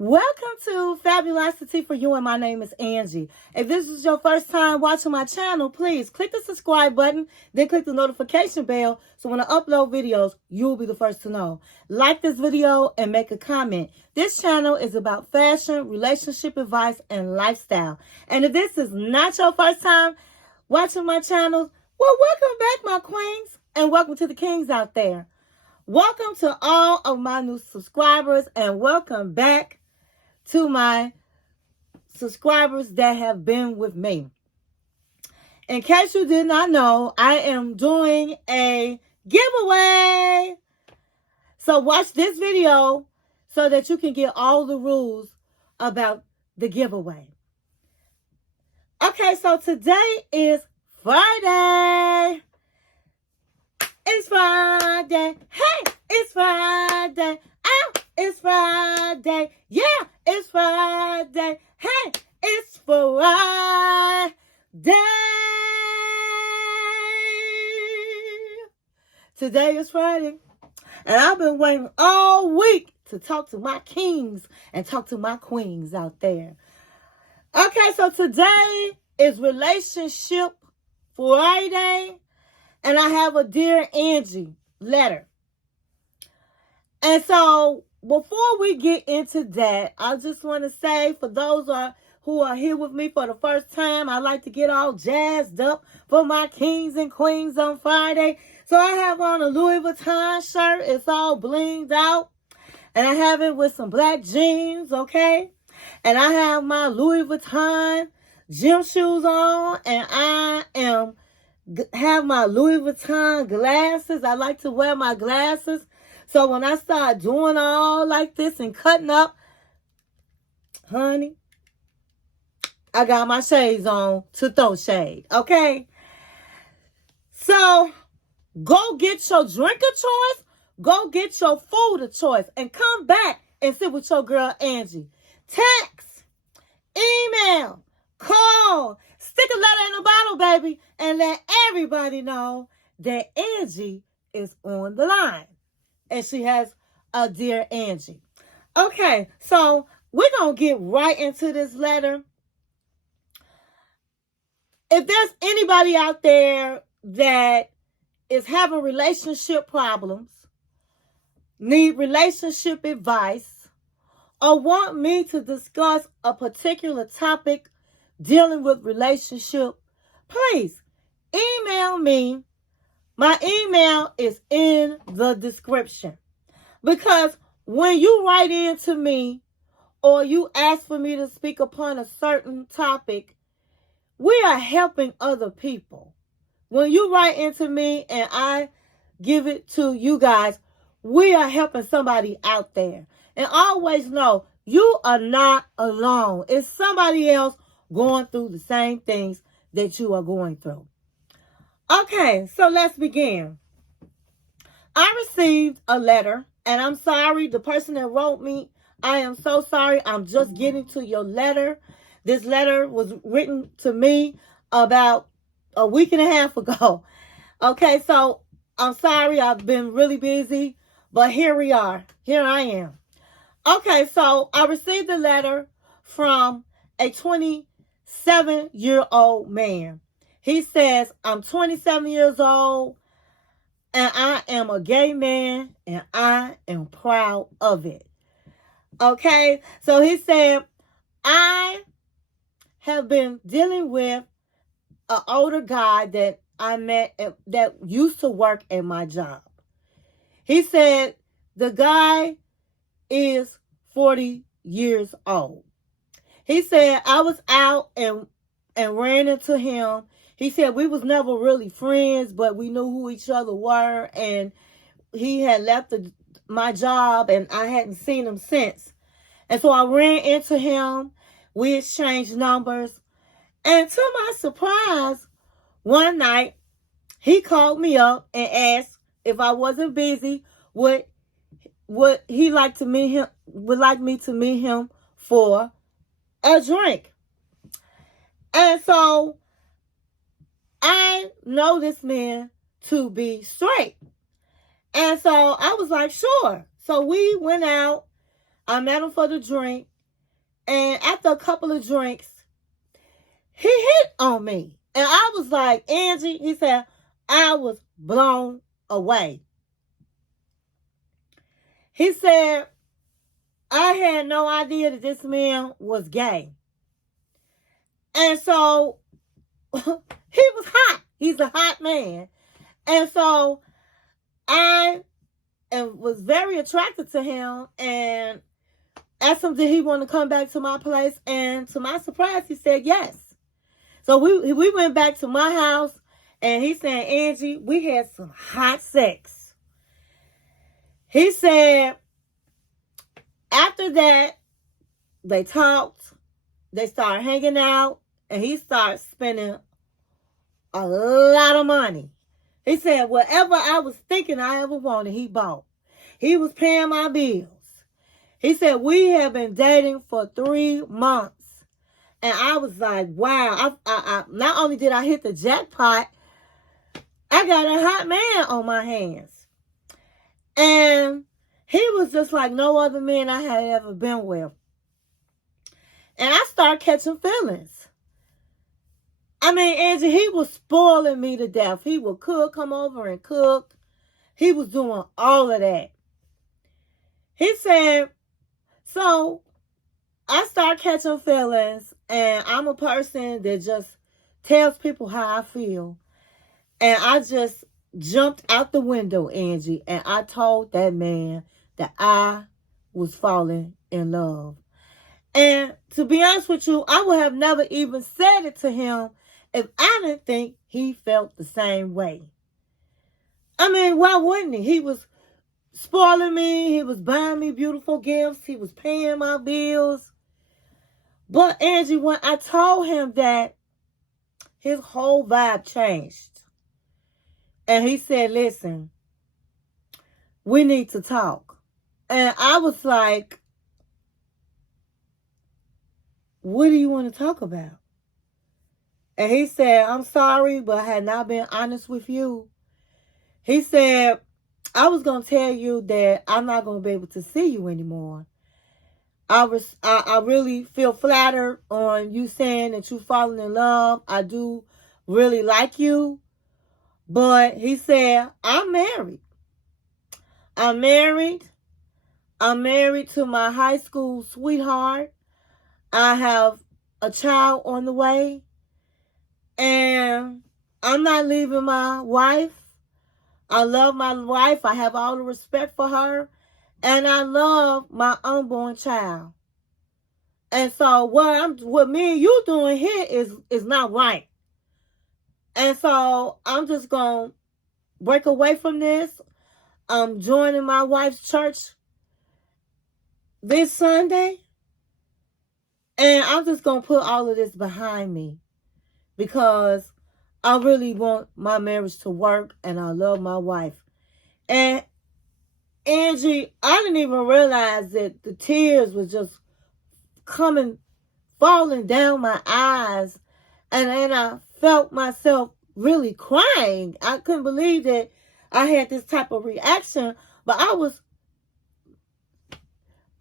Welcome to Fabulosity For You, and my name is Angie. If this is your first time watching my channel, please click the subscribe button, then click the notification bell so when I upload videos, you'll be the first to know. Like this video and make a comment. This channel is about fashion, relationship advice, and lifestyle. And if this is not your first time watching my channel, well, welcome back, my queens, and welcome to the kings out there. Welcome to all of my new subscribers, and welcome back to my subscribers that have been with me. In case you did not know, I am doing a giveaway. So watch this video so that you can get all the rules about the giveaway. Okay, so today is Friday. It's Friday. Hey, it's Friday. Oh, it's Friday. Yeah, it's Friday. Hey, it's Friday. Today is Friday. And I've been waiting all week to talk to my kings and talk to my queens out there. Okay, so today is Relationship Friday. And I have a Dear Angie letter. And so before we get into that, I just want to say for those who are here with me for the first time, I like to get all jazzed up for my kings and queens on Friday. So I have on a Louis Vuitton shirt. It's all blinged out. And I have it with some black jeans, okay? And I have my Louis Vuitton gym shoes on. And I have my Louis Vuitton glasses. I like to wear my glasses. So when I start doing all like this and cutting up, honey, I got my shades on to throw shade, okay? So go get your drink of choice. Go get your food of choice. And come back and sit with your girl, Angie. Text, email, call, stick a letter in the bottle, baby, and let everybody know that Angie is on the line. And she has a Dear Angie. Okay, so we're going to get right into this letter. If there's anybody out there that is having relationship problems, need relationship advice, or want me to discuss a particular topic dealing with relationship, please email me. My email is in the description. Because when you write in to me or you ask for me to speak upon a certain topic, we are helping other people. When you write into me and I give it to you guys, we are helping somebody out there. And always know you are not alone. It's somebody else going through the same things that you are going through. Okay, so let's begin. I received a letter, and I'm sorry, the person that wrote me, I am so sorry. I'm just getting to your letter. This letter was written to me about a week and a half ago. Okay, so I'm sorry, I've been really busy, but here we are. Here I am. Okay, so I received a letter from a 27-year-old man. He says, I'm 27 years old, and I am a gay man, and I am proud of it. Okay? So he said, I have been dealing with an older guy that I met that used to work at my job. He said, the guy is 40 years old. He said, I was out and ran into him. He said we was never really friends, but we knew who each other were. And he had left my job, and I hadn't seen him since. And so I ran into him. We exchanged numbers. And to my surprise, one night, he called me up and asked if I wasn't busy, would he like to meet him? Would like me to meet him for a drink. And so I know this man to be straight. And so I was like, sure. So we went out. I met him for the drink. And after a couple of drinks, he hit on me. And I was like, Angie, he said, I was blown away. He said, I had no idea that this man was gay. And so he was hot. He's a hot man. And so I was very attracted to him and asked him, did he want to come back to my place? And to my surprise, he said yes. So we went back to my house, and he said, Angie, we had some hot sex. He said, after that, they talked, they started hanging out, and he started spending a lot of money. He said, whatever I was thinking I ever wanted, he bought. He was paying my bills. He said, we have been dating for 3 months. And I was like, wow. I not only did I hit the jackpot, I got a hot man on my hands. And he was just like no other man I had ever been with. And I started catching feelings. I mean, Angie, he was spoiling me to death. He would come over and cook. He was doing all of that. He said, so I start catching feelings, and I'm a person that just tells people how I feel. And I just jumped out the window, Angie, and I told that man that I was falling in love. And to be honest with you, I would have never even said it to him if I didn't think he felt the same way. I mean, why wouldn't he? He was spoiling me. He was buying me beautiful gifts. He was paying my bills. But Angie, when I told him that, his whole vibe changed. And he said, listen, we need to talk. And I was like, what do you want to talk about? And he said, I'm sorry, but I had not been honest with you. He said, I was going to tell you that I'm not going to be able to see you anymore. I really feel flattered on you saying that you've fallen in love. I do really like you. But he said, I'm married. I'm married. I'm married to my high school sweetheart. I have a child on the way. And I'm not leaving my wife. I love my wife. I have all the respect for her. And I love my unborn child. And so what me and you doing here is not right. And so I'm just going to break away from this. I'm joining my wife's church this Sunday. And I'm just going to put all of this behind me. Because I really want my marriage to work. And I love my wife. And Angie, I didn't even realize that the tears was just falling down my eyes. And I felt myself really crying. I couldn't believe that I had this type of reaction. But I was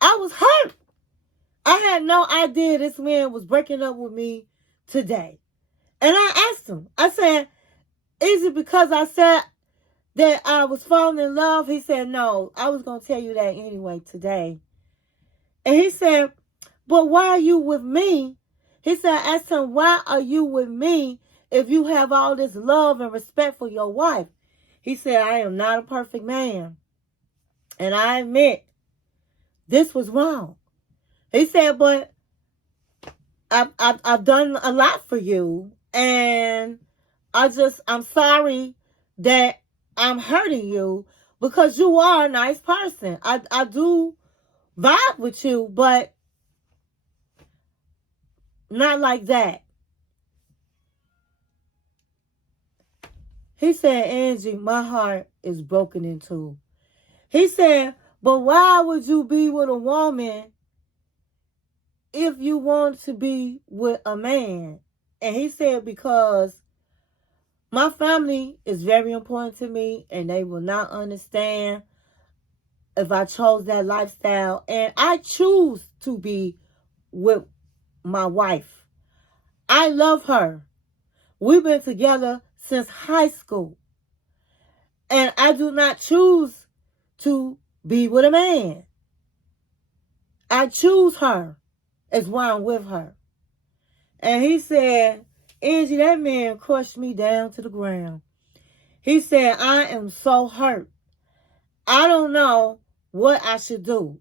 hurt. I had no idea this man was breaking up with me today. And I asked him, I said, is it because I said that I was falling in love? He said, no, I was going to tell you that anyway today. And he said, but why are you with me? He said, I asked him, why are you with me if you have all this love and respect for your wife? He said, I am not a perfect man. And I admit, this was wrong. He said, but I've done a lot for you. And I'm sorry that I'm hurting you because you are a nice person. I do vibe with you, but not like that. He said, Angie, my heart is broken in two. He said, but why would you be with a woman if you want to be with a man? And he said, because my family is very important to me and they will not understand if I chose that lifestyle. And I choose to be with my wife. I love her. We've been together since high school. And I do not choose to be with a man. I choose her. Is why I'm with her. And he said, Angie, that man crushed me down to the ground. He said, I am so hurt. I don't know what I should do.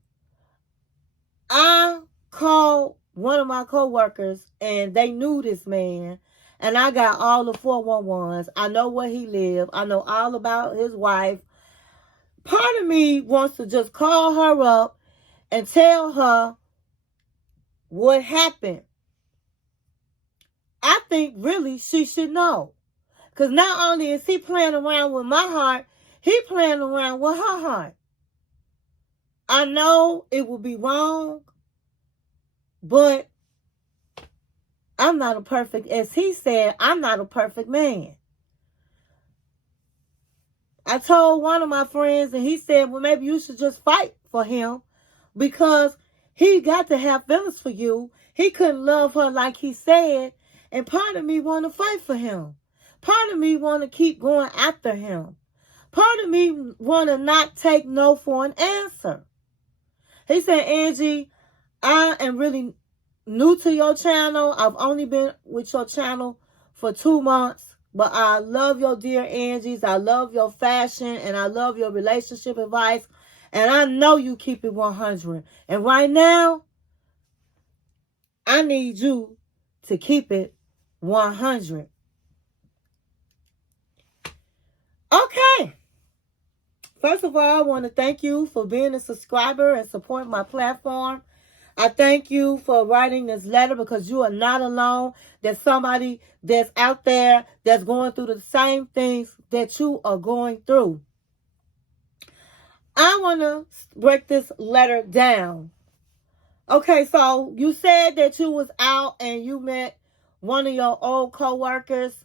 I called one of my coworkers and they knew this man. And I got all the 411s. I know where he lived. I know all about his wife. Part of me wants to just call her up and tell her what happened. I think really she should know. Because not only is he playing around with my heart, he playing around with her heart. I know it will be wrong, but I'm not a perfect, as he said, I'm not a perfect man. I told one of my friends and he said, well, maybe you should just fight for him because he got to have feelings for you. He couldn't love her like he said. And part of me want to fight for him. Part of me want to keep going after him. Part of me want to not take no for an answer. He said, Angie, I am really new to your channel. I've only been with your channel for 2 months. But I love your dear Angie's. I love your fashion. And I love your relationship advice. And I know you keep it 100. And right now, I need you to keep it 100. Okay. First of all, I want to thank you for being a subscriber and supporting my platform. I thank you for writing this letter because you are not alone. There's somebody that's out there that's going through the same things that you are going through. I want to break this letter down. Okay, so you said that you was out and you met one of your old co-workers.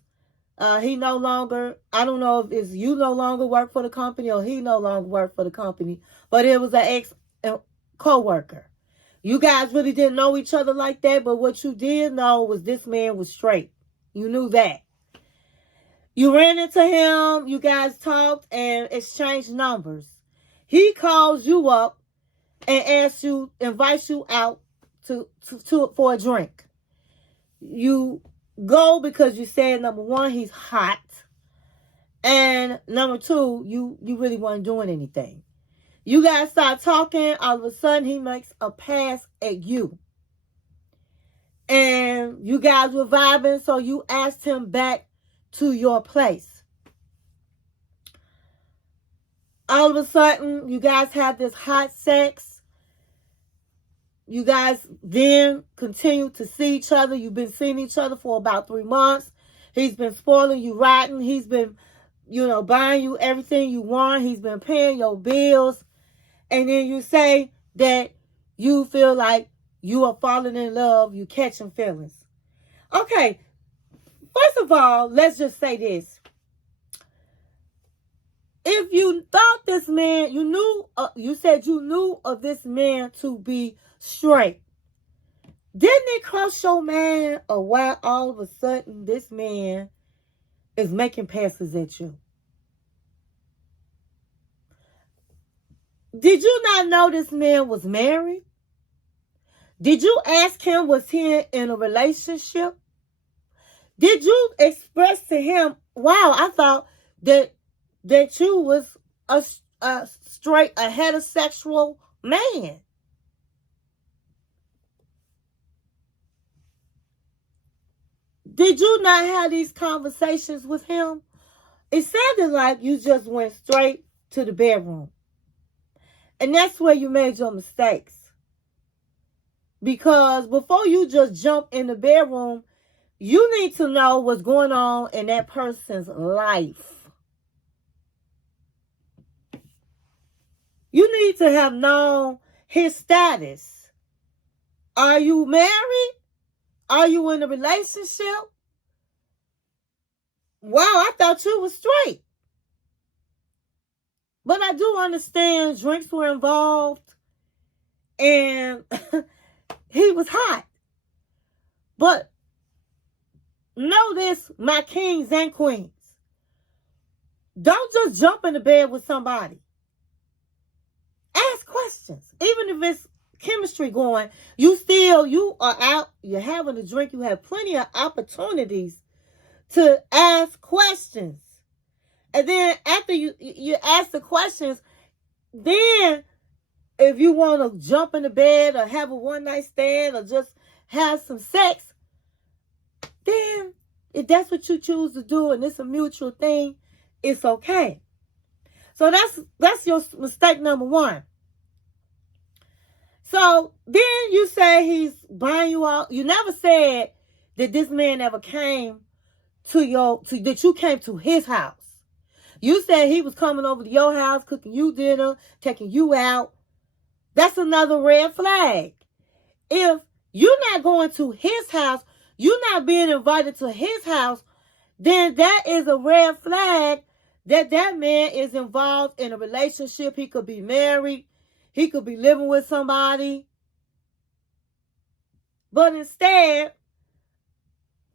He no longer, I don't know if it's you no longer work for the company or he no longer work for the company, but it was an ex-co-worker. You guys really didn't know each other like that, but what you did know was this man was straight. You knew that. You ran into him, you guys talked and exchanged numbers. He calls you up and invites you out for a drink. You go because you said, number one, he's hot. And number two, you really weren't doing anything. You guys start talking. All of a sudden, he makes a pass at you. And you guys were vibing, so you asked him back to your place. All of a sudden, you guys have this hot sex. You guys then continue to see each other. You've been seeing each other for about 3 months. He's been spoiling you rotten. He's been, buying you everything you want. He's been paying your bills. And then you say that you feel like you are falling in love. You catching feelings. Okay. First of all, let's just say this. If you thought this man, you said you knew of this man to be straight. Didn't it cross your mind or why all of a sudden this man is making passes at you? Did you not know this man was married? Did you ask him, was he in a relationship? Did you express to him, wow, I thought that you was a heterosexual man? Did you not have these conversations with him? It sounded like you just went straight to the bedroom. And that's where you made your mistakes. Because before you just jump in the bedroom, you need to know what's going on in that person's life. You need to have known his status. Are you married? Are you in a relationship? Wow, I thought you were straight. But I do understand drinks were involved and he was hot. But know this, my kings and queens. Don't just jump into bed with somebody. Ask questions. Even if it's chemistry going, you are out, you're having a drink, you have plenty of opportunities to ask questions. And then after you ask the questions, then if you want to jump into bed or have a one night stand or just have some sex, then if that's what you choose to do and it's a mutual thing, it's okay. So that's your mistake number one. So then you say he's buying you out. You never said that this man ever came that you came to his house. You said he was coming over to your house, cooking you dinner, taking you out. That's another red flag. If you're not going to his house, you're not being invited to his house, then that is a red flag that man is involved in a relationship. He could be married. He could be living with somebody. But instead,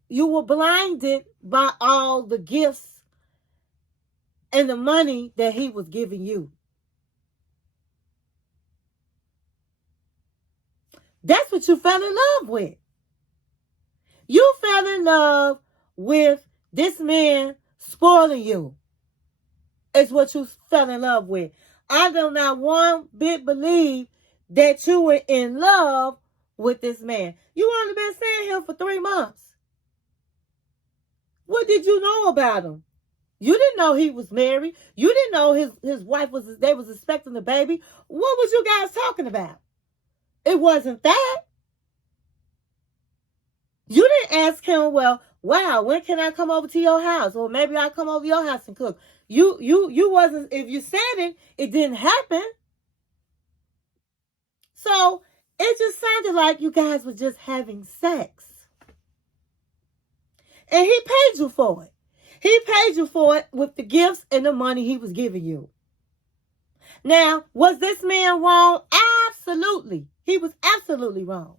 you were blinded by all the gifts and the money that he was giving you. That's what you fell in love with. You fell in love with this man spoiling you. Is what you fell in love with. I do not one bit believe that you were in love with this man. You only been seeing him for 3 months. What did you know about him? You didn't know he was married. You didn't know his wife they was expecting a baby. What was you guys talking about? It wasn't that. You didn't ask him, well, wow, when can I come over to your house? Or maybe I'll come over to your house and cook. You wasn't, if you said it didn't happen. So it just sounded like you guys were just having sex. And he paid you for it. He paid you for it with the gifts and the money he was giving you. Now, was this man wrong? Absolutely. He was absolutely wrong.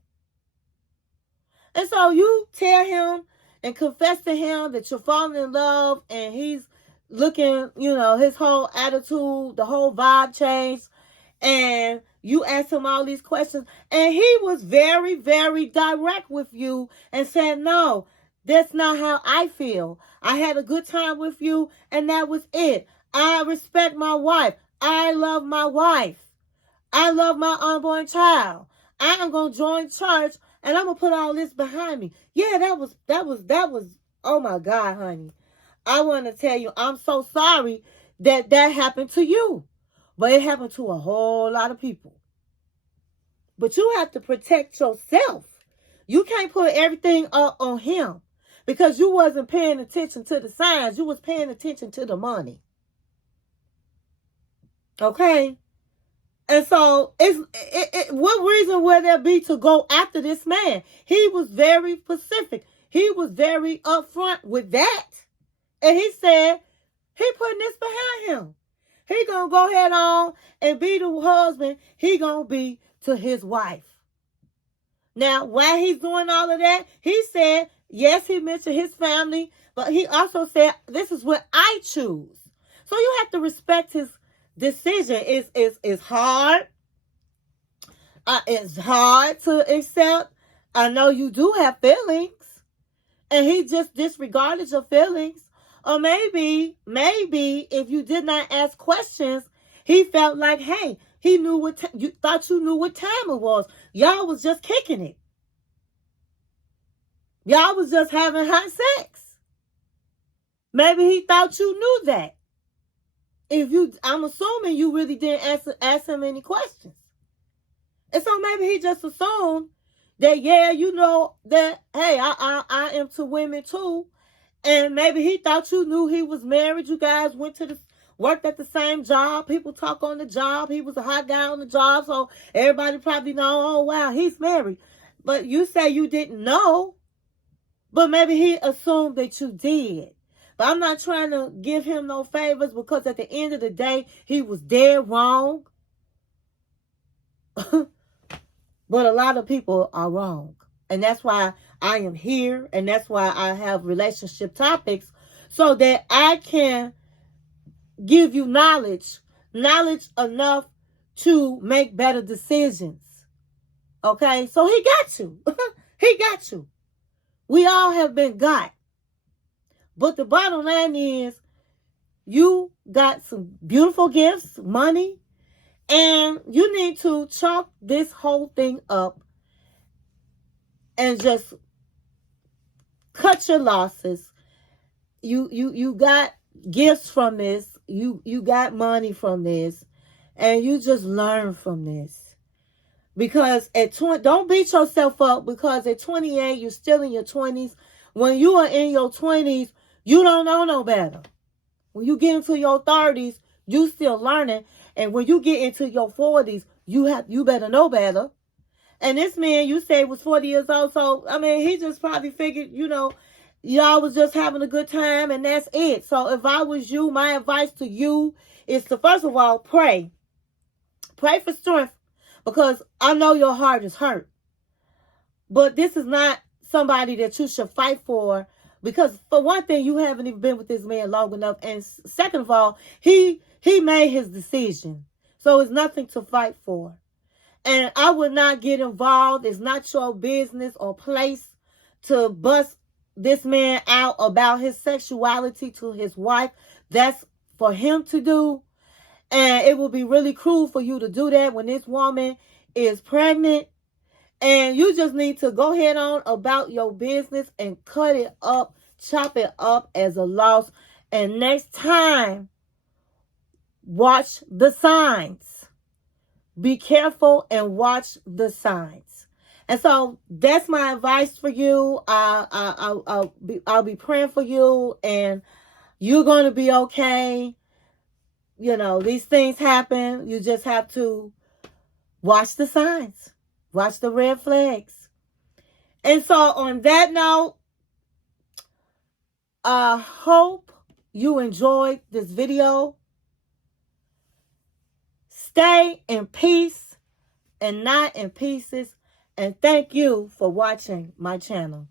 And so you tell him and confess to him that you're falling in love and he's looking, his whole attitude, the whole vibe changed. And you asked him all these questions. And he was very, very direct with you and said, no, that's not how I feel. I had a good time with you and that was it. I respect my wife. I love my wife. I love my unborn child. I am going to join church and I'm going to put all this behind me. Yeah, that was, oh my God, honey. I want to tell you, I'm so sorry that happened to you. But it happened to a whole lot of people. But you have to protect yourself. You can't put everything up on him because you wasn't paying attention to the signs. You was paying attention to the money. Okay? And so, what reason would there be to go after this man? He was very specific. He was very upfront with that. And he said, he putting this behind him. He gonna go ahead on and be the husband he gonna be to his wife. Now, while he's doing all of that, he said, yes, he mentioned his family, but he also said, this is what I choose. So you have to respect his decision. It's hard. It's hard to accept. I know you do have feelings, and he just disregarded your feelings. Or maybe if you did not ask questions, he felt like, hey, he knew you thought you knew what time it was. Y'all was just kicking it. Y'all was just having hot sex. Maybe he thought you knew that. I'm assuming you really didn't ask him any questions. And so maybe he just assumed that, yeah, that, hey, I am to women too. And maybe he thought you knew he was married. You guys worked at the same job. People talk on the job. He was a hot guy on the job. So everybody probably know, oh, wow, he's married. But you say you didn't know. But maybe he assumed that you did. But I'm not trying to give him no favors, because at the end of the day, he was dead wrong. But a lot of people are wrong. And that's why I am here. And that's why I have relationship topics, so that I can give you knowledge enough to make better decisions. Okay? So he got you. He got you. We all have been got. But the bottom line is, you got some beautiful gifts, money, and you need to chalk this whole thing up and just cut your losses. You got gifts from this. You got money from this, and you just learn from this. Because at 20, don't beat yourself up, because at 28, you're still in your 20s. When you are in your 20s, you don't know no better. When you get into your 30s, you still learning. And when you get into your 40s, you better know better. And this man, you say, was 40 years old. So, I mean, he just probably figured, y'all was just having a good time, and that's it. So if I was you, my advice to you is to, first of all, pray. Pray for strength, because I know your heart is hurt. But this is not somebody that you should fight for, because for one thing, you haven't even been with this man long enough. And second of all, he made his decision. So it's nothing to fight for. And I would not get involved. It's not your business or place to bust this man out about his sexuality to his wife. That's for him to do. And it would be really cruel for you to do that when this woman is pregnant. And you just need to go ahead on about your business and cut it up, chop it up as a loss. And next time, watch the signs. Be careful and watch the signs. And so that's my advice for you. I'll be praying for you, and you're going to be okay. These things happen. You just have to watch the signs. Watch the red flags. And so on that note, I hope you enjoyed this video. Stay in peace and not in pieces. And thank you for watching my channel.